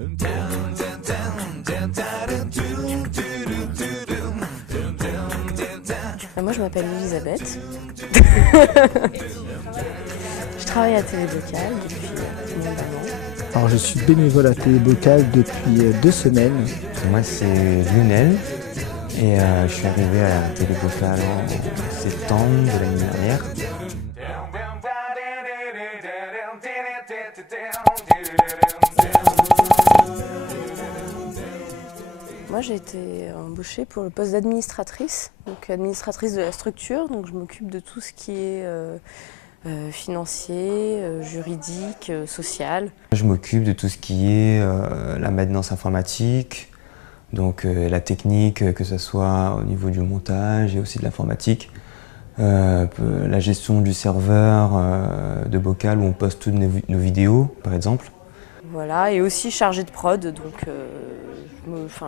Moi, je m'appelle Elisabeth. Je travaille à Télébocal depuis 9 ans. Alors, je suis bénévole à Télébocal depuis 2 semaines. Moi, c'est Lionel et je suis arrivé à Télébocal en septembre de l'année dernière. Moi, j'ai été embauchée pour le poste d'administratrice, donc administratrice de la structure. Donc, je m'occupe de tout ce qui est financier, juridique, social. Je m'occupe de tout ce qui est la maintenance informatique, donc la technique, que ce soit au niveau du montage et aussi de l'informatique. La gestion du serveur de Bocal où on poste toutes nos vidéos, par exemple. Voilà, et aussi chargée de prod, donc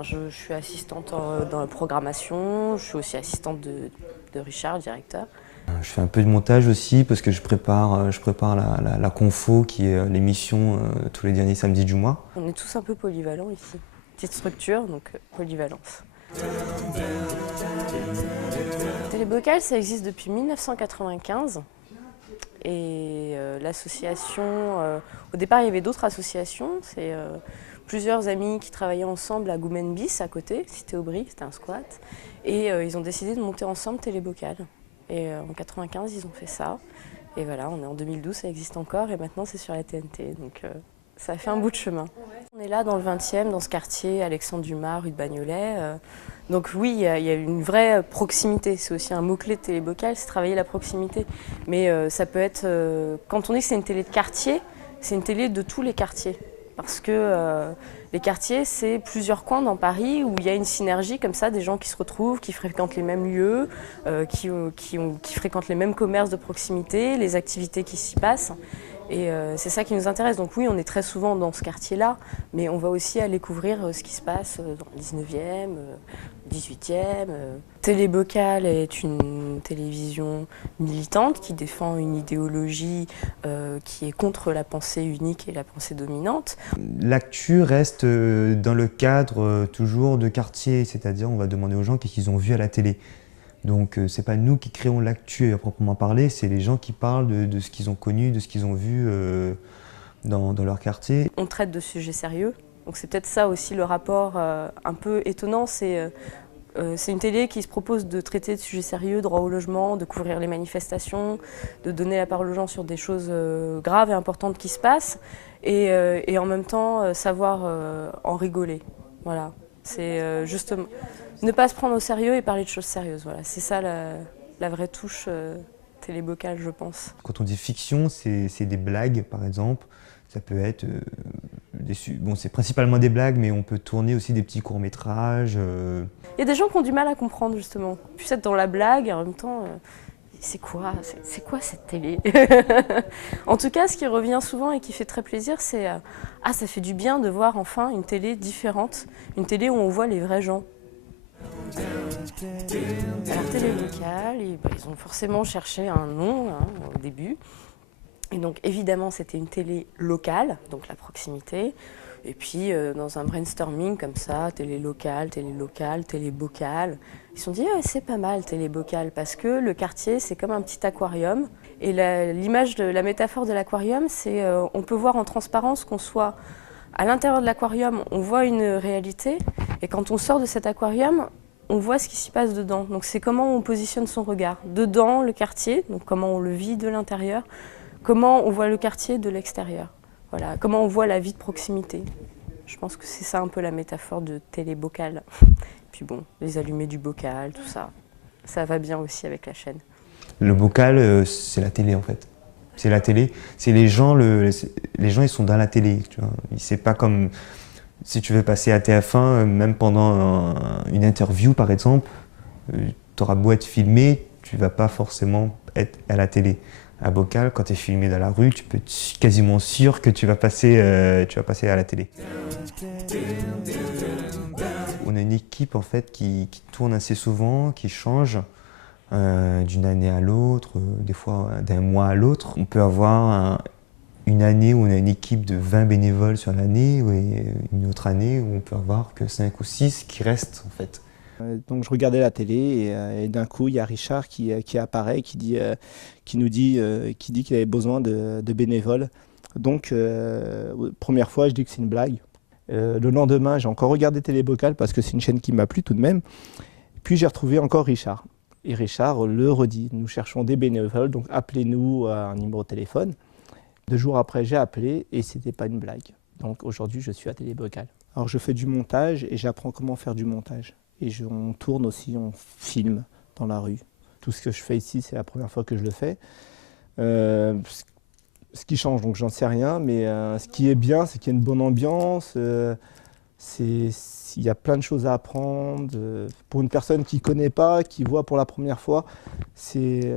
je suis assistante dans la programmation, je suis aussi assistante de Richard, directeur. Je fais un peu de montage aussi parce que je prépare la Confo qui est l'émission tous les derniers samedis du mois. On est tous un peu polyvalents ici. Petite structure, donc polyvalence. Télébocal, ça existe depuis 1995. Et l'association, au départ il y avait d'autres associations, c'est plusieurs amis qui travaillaient ensemble à Goumen-Bis à côté, Cité-Aubry, c'était un squat. Et ils ont décidé de monter ensemble Télébocal. Et en 95 ils ont fait ça. Et voilà, on est en 2012, ça existe encore et maintenant c'est sur la TNT. Donc ça a fait un bout de chemin. On est là dans le 20e, dans ce quartier, Alexandre Dumas, rue de Bagnolet. Donc oui, il y a une vraie proximité. C'est aussi un mot-clé de Télébocal, c'est travailler la proximité. Mais ça peut être, quand on dit que c'est une télé de quartier, c'est une télé de tous les quartiers. Parce que les quartiers, c'est plusieurs coins dans Paris où il y a une synergie comme ça, des gens qui se retrouvent, qui fréquentent les mêmes lieux, qui fréquentent les mêmes commerces de proximité, les activités qui s'y passent. Et c'est ça qui nous intéresse. Donc oui, on est très souvent dans ce quartier-là, mais on va aussi aller couvrir ce qui se passe dans le 19e, 18e. Télébocal est une télévision militante qui défend une idéologie qui est contre la pensée unique et la pensée dominante. L'actu reste dans le cadre toujours de quartier, c'est-à-dire on va demander aux gens qu'est-ce qu'ils ont vu à la télé. Donc c'est pas nous qui créons l'actu à proprement parler, c'est les gens qui parlent de ce qu'ils ont connu, de ce qu'ils ont vu dans leur quartier. On traite de sujets sérieux, donc c'est peut-être ça aussi le rapport un peu étonnant, c'est une télé qui se propose de traiter de sujets sérieux, droit au logement, de couvrir les manifestations, de donner la parole aux gens sur des choses graves et importantes qui se passent, et en même temps savoir en rigoler. Voilà, c'est justement ne pas se prendre au sérieux et parler de choses sérieuses. Voilà, c'est ça la vraie touche Télébocal, je pense. Quand on dit fiction, c'est des blagues, par exemple. Ça peut être bon, c'est principalement des blagues, mais on peut tourner aussi des petits courts-métrages. Il y a des gens qui ont du mal à comprendre, justement. Puis être dans la blague, et en même temps, c'est quoi cette télé? En tout cas, ce qui revient souvent et qui fait très plaisir, c'est ah, ça fait du bien de voir enfin une télé différente, une télé où on voit les vrais gens. Alors Télébocal, ils ont forcément cherché un nom au début. Et donc évidemment c'était une télé locale, donc la proximité. Et puis dans un brainstorming comme ça, télé locale, Télébocal, ils se sont dit c'est pas mal Télébocal parce que le quartier c'est comme un petit aquarium. Et l'image de la métaphore de l'aquarium, c'est on peut voir en transparence qu'on soit à l'intérieur de l'aquarium, on voit une réalité. Et quand on sort de cet aquarium, on voit ce qui s'y passe dedans. Donc c'est comment on positionne son regard. Dedans, le quartier, donc comment on le vit de l'intérieur, comment on voit le quartier de l'extérieur. Voilà, comment on voit la vie de proximité. Je pense que c'est ça un peu la métaphore de Télébocal. Puis bon, les allumés du bocal, tout ça. Ça va bien aussi avec la chaîne. Le bocal, c'est la télé en fait. C'est la télé. C'est les gens, ils sont dans la télé. Tu vois. C'est pas comme si tu veux passer à TF1, même pendant une interview par exemple, tu auras beau être filmé, tu vas pas forcément être à la télé. À Bocal, quand tu es filmé dans la rue, tu peux être quasiment sûr que tu vas passer à la télé. On a une équipe en fait qui tourne assez souvent, qui change d'une année à l'autre, des fois d'un mois à l'autre. On peut avoir une année où on a une équipe de 20 bénévoles sur l'année, et une autre année où on peut avoir que 5 ou 6 qui restent en fait. Donc je regardais la télé et d'un coup il y a Richard qui apparaît, qui nous dit qu'il avait besoin de bénévoles. Donc première fois je dis que c'est une blague. Le lendemain j'ai encore regardé Télébocal parce que c'est une chaîne qui m'a plu tout de même. Puis j'ai retrouvé encore Richard. Et Richard le redit, nous cherchons des bénévoles, donc appelez-nous à un numéro de téléphone. 2 jours après j'ai appelé et c'était pas une blague. Donc aujourd'hui je suis à Télébocal. Alors je fais du montage et j'apprends comment faire du montage. Et on tourne aussi, on filme dans la rue. Tout ce que je fais ici, c'est la première fois que je le fais. Ce qui change, donc j'en sais rien, mais ce qui est bien, c'est qu'il y a une bonne ambiance. Il y a plein de choses à apprendre. Pour une personne qui ne connaît pas, qui voit pour la première fois, c'est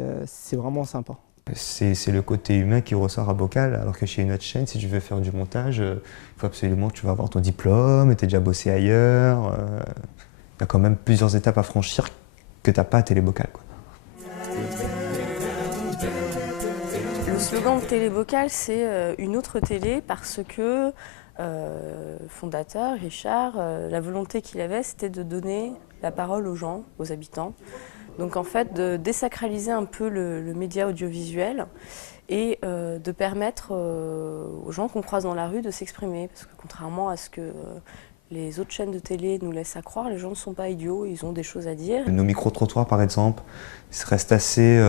vraiment sympa. C'est le côté humain qui ressort à Bocal, alors que chez une autre chaîne, si tu veux faire du montage, il faut absolument que tu vas avoir ton diplôme, tu as déjà bossé ailleurs. Il y a quand même plusieurs étapes à franchir que tu n'as pas à Télébocal, quoi. Le slogan de Télébocal, c'est une autre télé parce que fondateur, Richard, la volonté qu'il avait, c'était de donner la parole aux gens, aux habitants. Donc en fait, de désacraliser un peu le média audiovisuel et de permettre aux gens qu'on croise dans la rue de s'exprimer. Parce que contrairement à ce que les autres chaînes de télé nous laissent à croire, les gens ne sont pas idiots, ils ont des choses à dire. Nos micro-trottoirs, par exemple, ça reste assez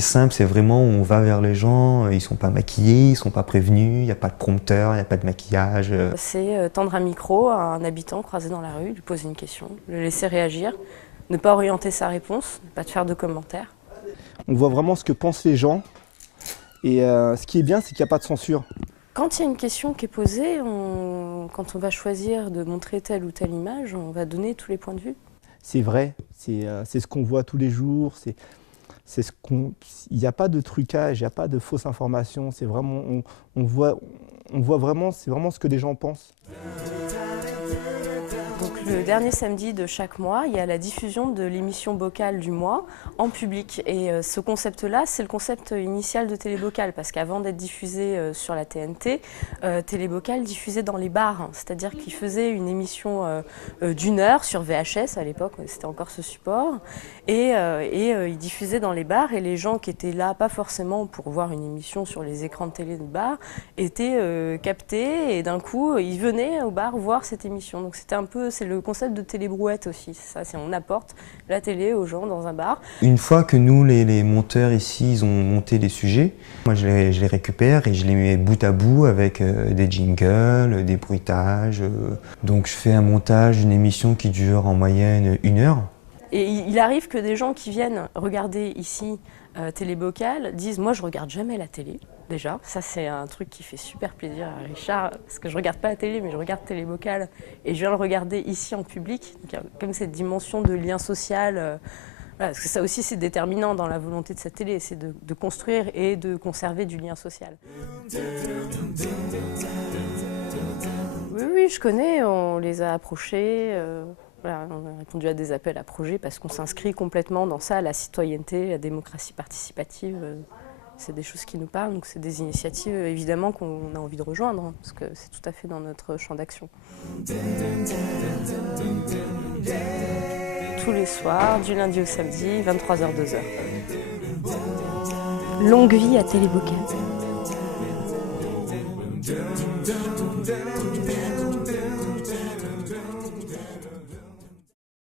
simple. C'est vraiment, on va vers les gens, ils ne sont pas maquillés, ils ne sont pas prévenus, il n'y a pas de prompteur, il n'y a pas de maquillage. C'est tendre un micro à un habitant croisé dans la rue, lui poser une question, le laisser réagir, ne pas orienter sa réponse, ne pas te faire de commentaires. On voit vraiment ce que pensent les gens. Et ce qui est bien, c'est qu'il n'y a pas de censure. Quand il y a une question qui est posée, quand on va choisir de montrer telle ou telle image, on va donner tous les points de vue. C'est vrai, c'est ce qu'on voit tous les jours. Il n'y a pas de trucage, il n'y a pas de fausses informations. C'est vraiment, on voit vraiment, c'est vraiment ce que les gens pensent. Donc le dernier samedi de chaque mois, il y a la diffusion de l'émission Bocal du mois en public. Et ce concept-là, c'est le concept initial de Télébocal, parce qu'avant d'être diffusé sur la TNT, Télébocal diffusait dans les bars, c'est-à-dire qu'il faisait une émission d'1 heure sur VHS à l'époque, c'était encore ce support, et il diffusait dans les bars, et les gens qui étaient là, pas forcément pour voir une émission sur les écrans de télé de bar, étaient captés, et d'un coup, ils venaient au bar voir cette émission. Donc c'était un peu, c'est le concept de télébrouette aussi, ça, on apporte la télé aux gens dans un bar. Une fois que nous, les monteurs ici, ils ont monté les sujets, moi je les récupère et je les mets bout à bout avec des jingles, des bruitages. Donc je fais un montage d'une émission qui dure en moyenne 1 heure. Et il arrive que des gens qui viennent regarder ici Télébocal disent « Moi, je regarde jamais la télé ». Déjà, ça c'est un truc qui fait super plaisir à Richard, parce que je regarde pas la télé, mais je regarde Télébocal et je viens le regarder ici en public. Donc, il y a comme cette dimension de lien social, voilà, parce que ça aussi c'est déterminant dans la volonté de cette télé, c'est de construire et de conserver du lien social. Oui, je connais, on les a approchés. Voilà, on a répondu à des appels à projets parce qu'on s'inscrit complètement dans ça, la citoyenneté, la démocratie participative. C'est des choses qui nous parlent, donc c'est des initiatives évidemment qu'on a envie de rejoindre, hein, parce que c'est tout à fait dans notre champ d'action. Tous les soirs, du lundi au samedi, 23h, 2h. Longue vie à Télébocal.